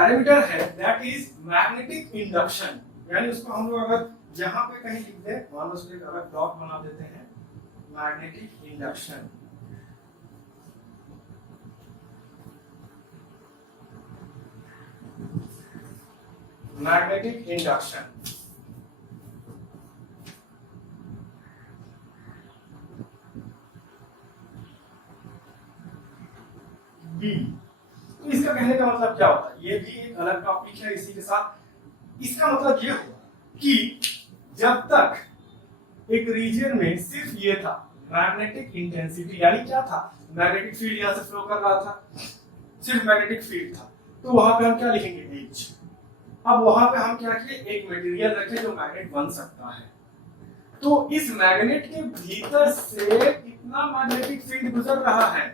Parameter है that is magnetic induction, यानी उसको हम लोग अगर यहाँ पे कहीं लिख दे, मान लो उसको एक अलग डॉट बना देते हैं, magnetic induction. Magnetic induction B. तो इसका कहने का मतलब क्या होता है, ये भी एक अलग टॉपिक है इसी के साथ। इसका मतलब ये हुआ कि जब तक एक रीजन में सिर्फ ये था मैग्नेटिक इंटेंसिटी, यानी क्या था, मैग्नेटिक फील्ड यहां से फ्लो कर रहा था, सिर्फ मैग्नेटिक फील्ड था, तो वहां पे हम क्या लिखेंगे, H। अब वहां पे हम क्या किए, एक मटेरियल रखे जो मैग्नेट बन सकता है। तो इस मैग्नेट के भीतर से कितना मैग्नेटिक फील्ड गुजर रहा है,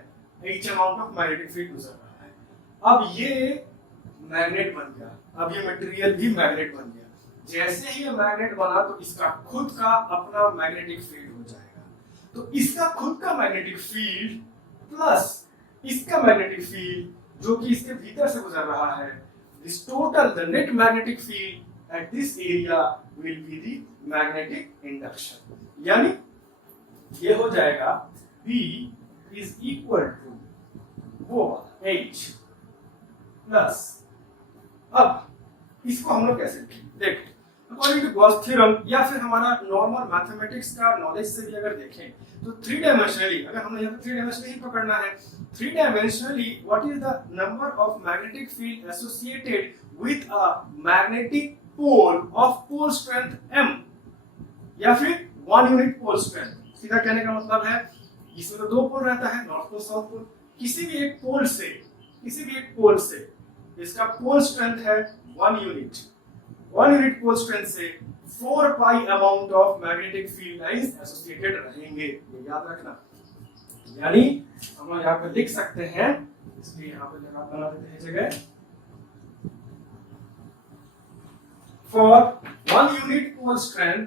H amount of magnetic field गुजर रहा है। अब ये मैग्नेट बन गया, अब ये मटेरियल भी मैग्नेट बन गया। जैसे ही ये मैग्नेट बना तो इसका खुद का अपना मैग्नेटिक फील्ड हो जाएगा। तो इसका खुद का मैग्नेटिक फील्ड प्लस इसका मैग्नेटिक फील्ड जो कि इसके भीतर से गुजर रहा है, this total the net magnetic field at this area will be the magnetic induction। यानी ये हो जाएगा B is equal to वो H प्लस, अब इसको हम लोग कैसे लिखेंगे, देखते अकॉर्डिंग टू गॉस थ्योरम या फिर हमारा नॉर्मल मैथमेटिक्स का नॉलेज से भी अगर देखें तो थ्री डायमेंशनली, अगर हमने यहाँ पे थ्री डायमेंशनली ही पकड़ना है, three dimensionally what is the number of magnetic field associated with a magnetic pole of pole strength m, या फिर वन यूनिट पोल स्ट्रेंथ। सीधा कहने का मतलब है इसमें तो दो पोल रहता है, नॉर्थ पोल साउथ पोल, किसी भी एक पोल से इसका पोल स्ट्रेंथ है वन यूनिट पोल स्ट्रेंथ से 4 pi amount of magnetic field lines associated रहेंगे, ये याद रखना। यानी हम लोग यहाँ पे लिख सकते हैं, इसलिए यहाँ पे जगह बना देते हैं जगह, for one unit pole strength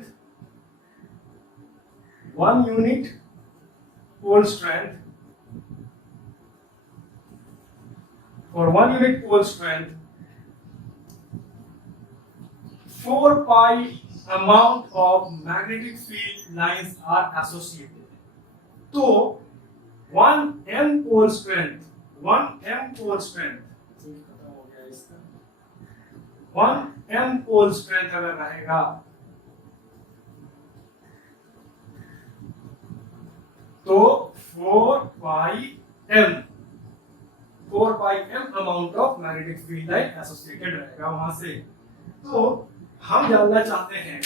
for 1 unit pole strength 4 pi amount of magnetic field lines are associated। तो 1 m pole strength खत्म हो गया इसका, 1 m pole strength अगर रहेगा तो 4 pi m amount of magnetic field line associated रहेगा वहां से। तो हम जानना चाहते हैं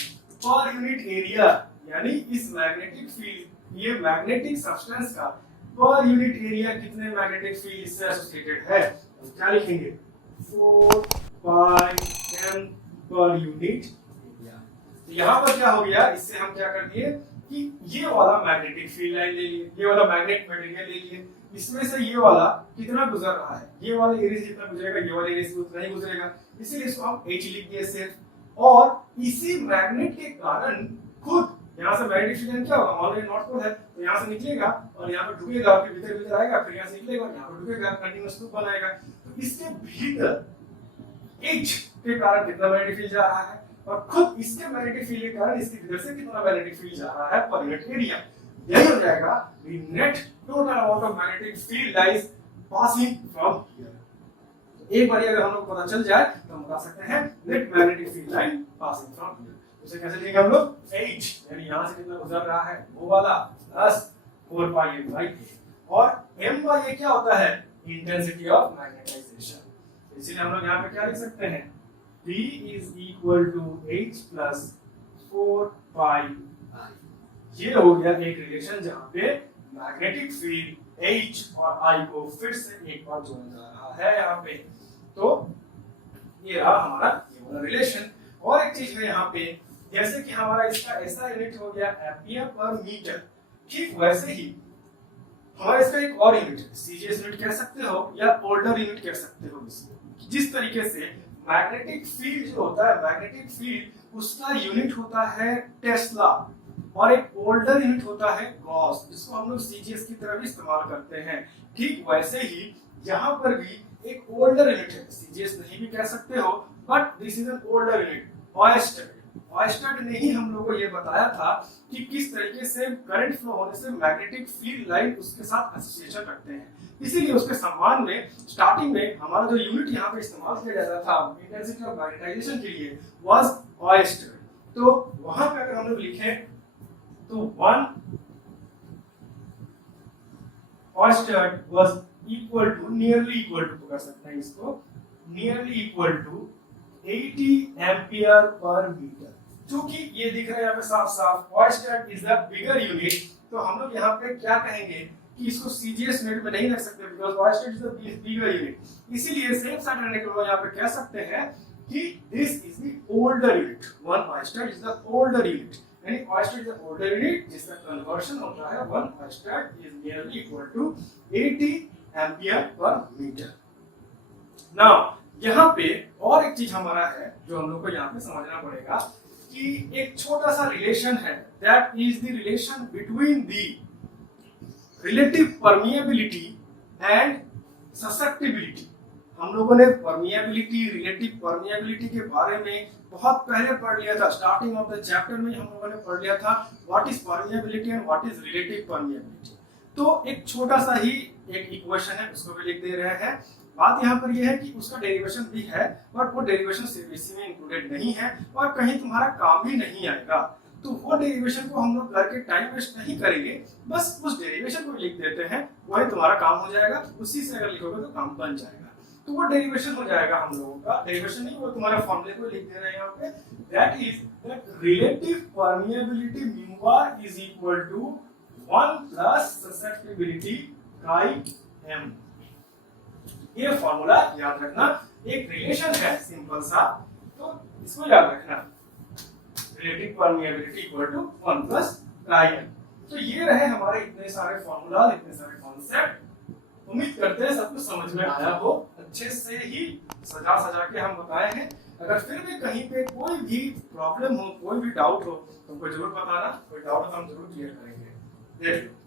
पर यूनिट एरिया, यानी इस मैग्नेटिक फील्ड, ये मैग्नेटिक सब्सटेंस का पर यूनिट एरिया कितने मैग्नेटिक फील्ड इससे एसोसिएटेड है, तो क्या लिखेंगे 4 pi m per unit area. तो यहाँ पर क्या हो गया, इससे हम क्या कर दिए कि ये वाला मैग्नेटिक फील्ड लाइन ले लिए, ये वाला मैग्नेट मटेरियल ले लिए, इसमें से ये वाला कितना गुजर रहा है, ये वाला एरिया से कितना गुजरेगा, ये वाला एरिया से उतना ही गुजरेगा, इसीलिए इसको हम H लिख दिए सिर्फ। और इसी मैग्नेट के कारण खुद यहाँ से मैग्नेटिक फील्ड क्या होगा, ऑलरेडी नॉर्थ पोल है तो यहाँ से निकलेगा और यहाँ पे ढुकेगा, फिर भीतर आएगा, फिर यहाँ से निकलेगा यहाँ पे ढुकेगा, कंटीन्यूअस लूप बनाएगा। तो इसके भीतर H के कारण कितना मैग्नेटिक फील्ड जा रहा है और खुद इसके मैग्नेटिक फील्ड के कारण इसके भीतर से कितना मैग्नेटिक फील्ड जा रहा है पर यूनिट एरिया। यही हो जाएगा the net total amount of magnetic field lines passing from here। एक बार अगर हम लोग पता चल जाए तो हम बता सकते हैं net magnetic field line passing from here. उसे कैसे लिखेंगे हम लोग, H यानी यहां से कितना गुजर रहा है वो वाला plus 4 pi m by a, और m बाई a क्या होता है, इंटेंसिटी ऑफ मैग्नेटाइजेशन। इसलिए हम लोग यहां पे क्या लिख सकते हैं, D is equal to H plus 4 pi I। ये हो गया एक रिलेशन जहां पे मैग्नेटिक फील्ड H और I को फिर से एक बार जोड़ा जा रहा है यहाँ पे। तो ये रहा हमारा ये वाला रिलेशन। और एक चीज है यहाँ पे, जैसे कि हमारा इसका ऐसा यूनिट हो गया एम्पियर पर मीटर, ठीक वैसे ही हमारा इसका एक और यूनिट है, सीजीएस यूनिट कह सकते हो या ओल्डर यूनिट कह सकते हो इसको। जिस तरीके से मैग्नेटिक फील्ड जो होता है, मैग्नेटिक फील्ड उसका यूनिट होता है टेस्ला और एक ओल्डर यूनिट होता है गॉस, जिसको हम लोग सीजीएस की तरह भी इस्तेमाल करते हैं। ठीक वैसे ही यहाँ पर भी एक ओल्डर यूनिट है, सीजीएस नहीं भी कह सकते हो, but this is an older unit. Oersted ने ही हम लोग को ये बताया था कि किस तरीके से करंट फ्लो होने से मैग्नेटिक फील्ड लाइन उसके साथ एसोसिएशन रखते हैं। इसीलिए उसके सम्मान में स्टार्टिंग में हमारा जो यूनिट यहाँ पे इस्तेमाल किया जाता था इंटेंसिटी ऑफ मैग्नेटाइजेशन के लिए वाज ऑयस्टेड। तो वहां पे अगर हम लोग लिखें तो 1 oersted was equal to, nearly equal to कर सकते हैं इसको, nearly equal to 80 ampere per metre. क्योंकि ये दिख रहा है यहाँ पे साफ साफ oersted is the bigger unit, तो हम लोग यहाँ पे क्या कहेंगे कि इसको सीजीएस यूनिट में नहीं रख सकते because oersted is the bigger unit. इसीलिए सेम साइड रहने के लिए यहाँ पे कह सकते हैं कि this is the older unit. 1 oersted is the older unit, यानी oersted is the older unit जिसका कन्वर्शन होता है 1 oersted is nearly equal to 80 ampere per metre. Now यहाँ पे और एक चीज हमारा है जो हम लोग को यहाँ पे समझना पड़ेगा कि एक छोटा सा रिलेशन है, that is the relation between the relative permeability and susceptibility. हम लोगों ने परमिएबिलिटी, रिलेटिव परमिएबिलिटी के बारे में बहुत पहले पढ़ लिया था, स्टार्टिंग ऑफ द चैप्टर में हम लोगों ने पढ़ लिया था what is permeability and what is relative permeability. तो एक छोटा सा ही एक इक्वेशन है, उसको भी लिख दे रहे हैं। बात यहाँ पर यह है कि उसका डेरिवेशन भी है, बट वो डेरिवेशन सीबीएसई में इंक्लूडेड नहीं है और कहीं तुम्हारा काम भी नहीं आएगा। तो वो डेरिवेशन को हम लोग करके टाइम वेस्ट नहीं करेंगे, बस उस डेरिवेशन को लिख देते हैं, वही तुम्हारा काम हो जाएगा। उसी से अगर लिखोगे तो काम बन जाएगा। तो वो डेरिवेशन हो जाएगा हम लोगों का, डेरिवेशन नहीं, वो तुम्हारे फॉर्मूले को लिख दे रहे हैं यहाँ पे, that is that relative permeability mu R is equal to 1 plus susceptibility chi m। ये फॉर्मूला याद रखना, एक रिलेशन है सिंपल सा, तो इसको याद रखना, relative permeability equal to 1 plus chi m। तो ये रहे हमारे इतने सारे फॉर्मूला, इतने सारे कॉन्सेप्ट। उम्मीद करते हैं सब कुछ समझ में आया हो, अच्छे से ही सजा सजा के हम बताए हैं। अगर फिर भी कहीं पे कोई भी प्रॉब्लम हो, कोई भी डाउट हो तो हमको जरूर बताना, कोई डाउट हम जरूर क्लियर करेंगे। देख लो।